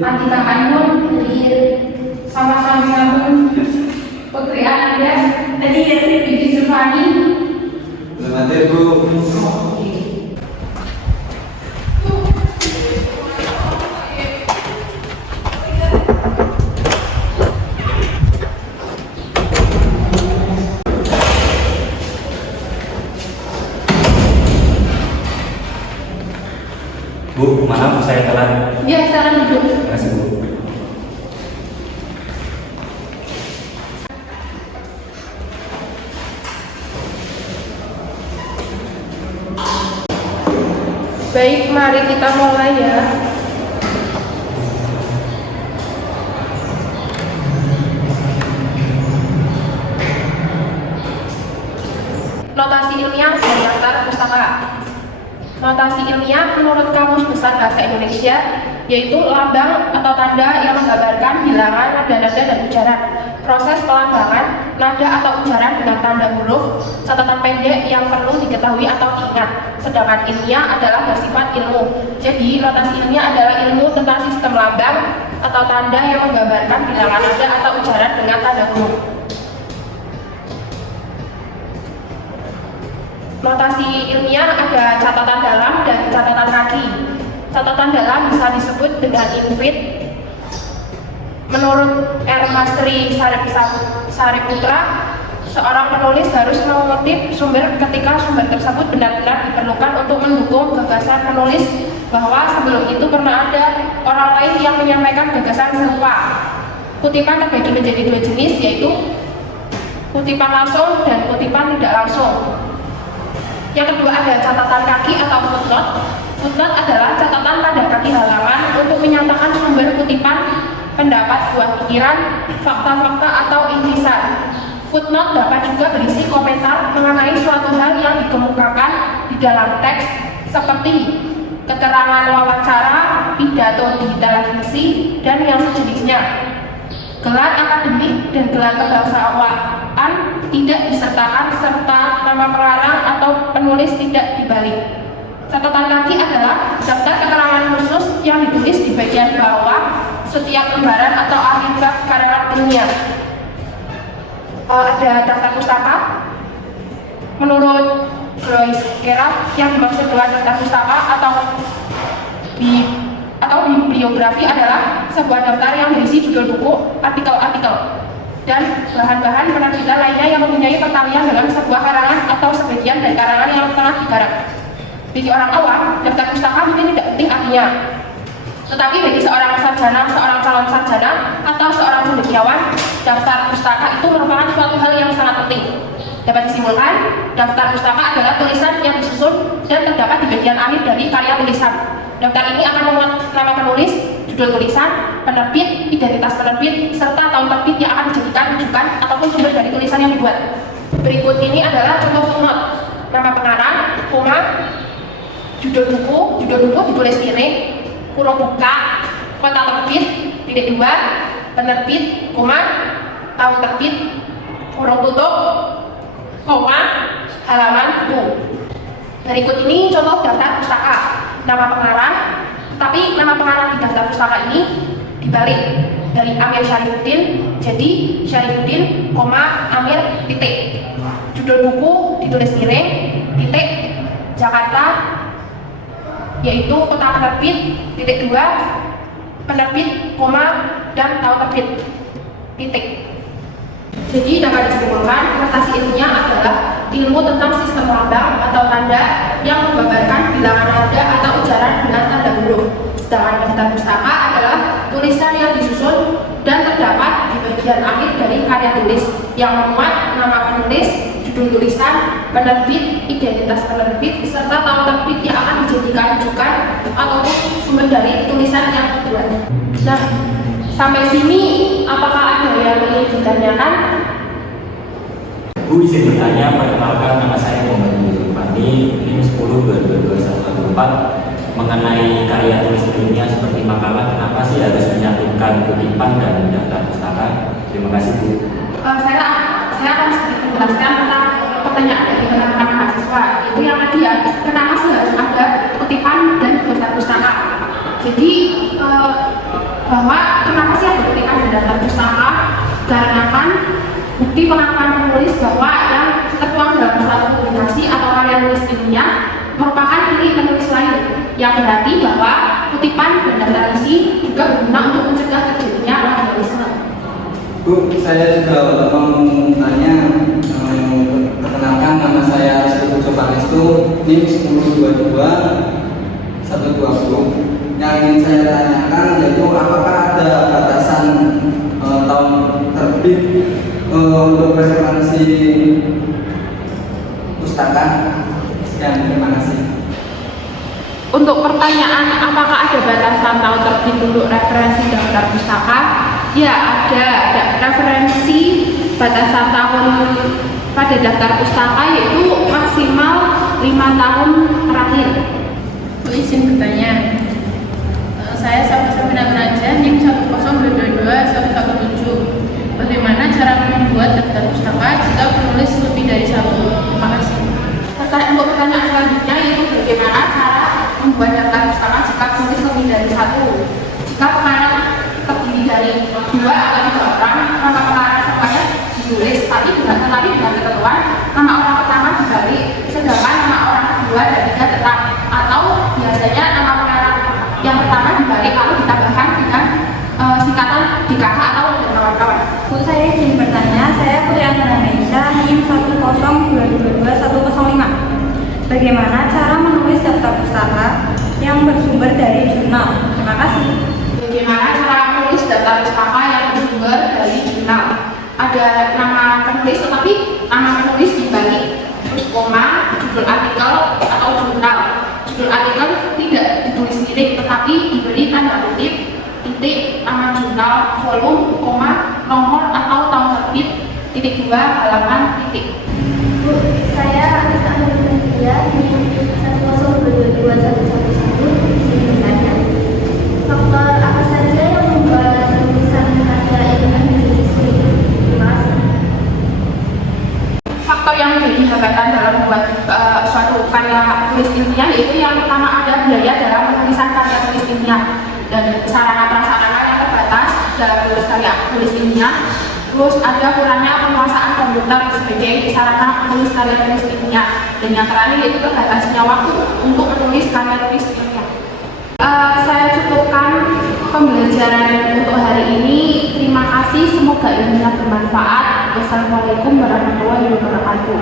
Andika Ainun, hadir. Sama-sama Ainun, Putri Ananda, hadir. Bibi Zulfani, belum hadir, Bu. Bu, maaf saya telat. Ya, silakan duduk. Terima kasih, Bu. Baik, mari kita mulai ya. Notasi ilmiah dari daftar pustaka. Notasi ilmiah menurut Kamus Besar Bahasa Indonesia yaitu lambang atau tanda yang menggambarkan bilangan nada-nada dan ujaran. Proses pelambangan nada atau ujaran dengan tanda huruf, catatan pendek yang perlu diketahui atau diingat. Sedangkan ilmiah adalah bersifat ilmu. Jadi notasi ilmiah adalah ilmu tentang sistem lambang atau tanda yang menggambarkan bilangan nada atau ujaran dengan tanda huruf. Notasi ilmiah ada catatan dalam dan catatan kaki. Catatan dalam bisa disebut dengan infit. Menurut R. Mastri Sariputra, seorang penulis harus mengutip sumber ketika sumber tersebut benar-benar diperlukan untuk mendukung gagasan penulis bahwa sebelum itu pernah ada orang lain yang menyampaikan gagasan serupa. Kutipan terbagi menjadi dua jenis, yaitu kutipan langsung dan kutipan tidak langsung. Yang kedua ada catatan kaki atau footnote. Footnote adalah catatan pada kaki halaman untuk menyatakan sumber kutipan, pendapat, buah pikiran, fakta-fakta atau intisar. Footnote dapat juga berisi komentar mengenai suatu hal yang dikemukakan di dalam teks seperti keterangan wawancara, pidato di televisi, dan yang sejenisnya. Gelar akademik dan gelar kebangsaan tidak disertakan serta nama pengarang atau penulis tidak dibalik. Catatan kaki adalah daftar keterangan khusus yang ditulis di bagian bawah setiap lembaran atau akhir bab karangan ilmiah. Ada daftar pustaka. Menurut Joyce Kerat, yang dimaksud dengan daftar pustaka atau bibliografi adalah sebuah daftar yang berisi judul buku, artikel-artikel, dan bahan-bahan penerbitan lainnya yang mempunyai pertalian dengan sebuah karangan atau sebagian dari karangan yang telah digarap. Bagi orang awam, daftar pustaka mungkin tidak penting artinya. Tetapi bagi seorang sarjana, seorang calon sarjana, atau seorang cendekiawan, daftar pustaka itu merupakan suatu hal yang sangat penting. Dapat disimpulkan, daftar pustaka adalah tulisan yang disusun dan terdapat di bagian akhir dari karya tulisan. Daftar ini akan memuat nama penulis, judul tulisan, penerbit, identitas penerbit, serta tahun terbit yang akan dijadikan rujukan ataupun sumber dari tulisan yang dibuat. Berikut ini adalah contoh footnote. Nama pengarang, koma, judul buku ditulis miring, kurung buka, kota terbit, titik dua, penerbit, koma, tahun terbit, kurung tutup, koma, halaman buku. Berikut ini contoh daftar pustaka. Nama pengarang, tapi nama pengarang di daftar pustaka ini dibalik dari Amir Syarifuddin jadi Syarifuddin, Amir, titik. Judul buku ditulis miring, titik, Jakarta, yaitu kota penerbit, titik dua, penerbit, dan tahun terbit, titik. Jadi dapat disimpulkan, notasi ilmiah adalah ilmu tentang sistem lambang atau tanda yang menggambarkan bilangan nada atau ujaran dengan tanda huruf. Sedangkan daftar pustaka adalah tulisan yang disusun dan terdapat di bagian bagian akhir dari karya tulis yang memuat nama penulis, judul tulisan, penerbit, identitas penerbit, serta tahun terbit yang akan dijadikan rujukan ataupun sumber dari tulisan yang dibuat. Nah, sampai sini apakah ada yang ingin ditanyakan? Bu, izin bertanya, perkenalkan nama saya Muhammad Yusufani, NIM 10222114, mengenai karya tulis ilmiah seperti makalah, kenapa sih harus menyatukan kutipan dan daftar pustaka? Terima kasih, Bu. Saya akan sedikit menjelaskan tentang pertanyaan dari teman-teman mahasiswa. Itu yang tadi ya, kenapa sih harus ada kutipan dan daftar pustaka? Jadi bahwa kenapa sih ada kutipan dan daftar pustaka? Karena kan bukti pengakuan penulis bahwa yang tertuang dalam suatu publikasi atau karya tulis ilmiah merupakan diri penulis lain, yang berarti bahwa kutipan dan daftar isi juga berguna untuk mencegah terjadinya plagiarisme. Bu, saya juga mau tanya, perkenalkan nama saya Rizky Jopanestu, NIM 10222120. Yang ingin saya tanyakan yaitu apakah ada batasan tahun terbit untuk referensi pustaka? Sekian, terima kasih. Untuk pertanyaan apakah ada batasan tahun terbit untuk referensi daftar pustaka? Ya, ada referensi batasan tahun pada daftar pustaka yaitu maksimal 5 tahun terakhir. Bu, izin bertanya. Saya Sabina Beraja, NIM 10222117. Bagaimana cara membuat daftar pustaka jika penulis lebih dari satu? Terima kasih. Untuk pertanyaan selanjutnya yaitu bagaimana cara membuat daftar pustaka jika penulis lebih dari satu. Jika pengarang terdiri dari 2 atau 3 orang, maka pengarang semuanya ditulis, tetapi dengan ketentuan nama orang pertama dibalik, sedangkan nama orang kedua dan ketiga tetap, atau biasanya nama pengarang yang pertama dibalik lalu ditambahkan dengan singkatan DKK atau kawan-kawan. Bu, saya izin bertanya, saya Putri Andana Meisha, NIM 10222105. Bagaimana cara menulis daftar pustaka yang bersumber dari jurnal? Terima kasih. Bagaimana cara menulis daftar pustaka yang bersumber dari jurnal? Ada nama penulis tetapi nama penulis dibalik, terus koma, judul artikel atau jurnal. Judul artikel tidak ditulis titik tetapi diberi tanda kutip, titik, nama jurnal, volume, koma, nomor atau tahun terbit, titik 2, halaman, titik. Bu, saya Anita Nurtantia, NIM 10222111. Izin bertanya, faktor apa saja yang membuat tulisan karya ilmiah menjadi sulit? Terima kasih. Faktor yang menjadi hambatan dalam membuat suatu karya tulis ilmiah yaitu yang pertama ada biaya dalam penulisan karya tulis ilmiah dan sarana prasarana yang terbatas dalam menulis karya tulis ilmiah. Terus ada kurangnya penguasaan komputer sebagai sarana menulis karya tulis ilmiah, dan yang terakhir yaitu terbatasnya waktu untuk menulis karya tulis ilmiah. Saya cukupkan pembelajaran untuk hari ini. Terima kasih, semoga ilmunya bermanfaat. Wassalamualaikum warahmatullahi wabarakatuh.